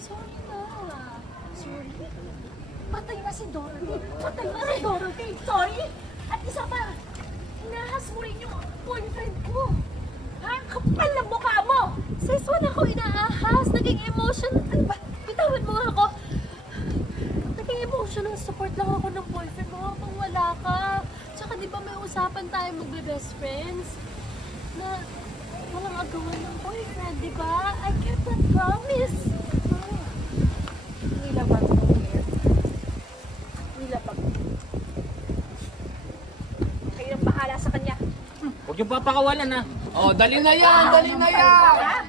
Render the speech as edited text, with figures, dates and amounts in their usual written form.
Sorry na. Sorry? Patay na si Dorothy. Patay na si Dorothy. Sorry? At isa pa, inahas mo rin yung boyfriend ko. Ha? Kapal na mukha mo! Sis, wala ko inaahas. Naging emotional. Ano ba? Bitawan mo nga ako. Naging emotional support lang ako ng boyfriend mo habang wala ka. Tsaka di ba may usapan tayo magbe-best friends? Na walang agawan ng boyfriend, di ba? I kept that promise. Nilabag mo, Claire. Nilabag mo. Kayo ang bahala sa kanya. Huwag yung papakawalan, ha? Oh, dali na yan! Dali na yan!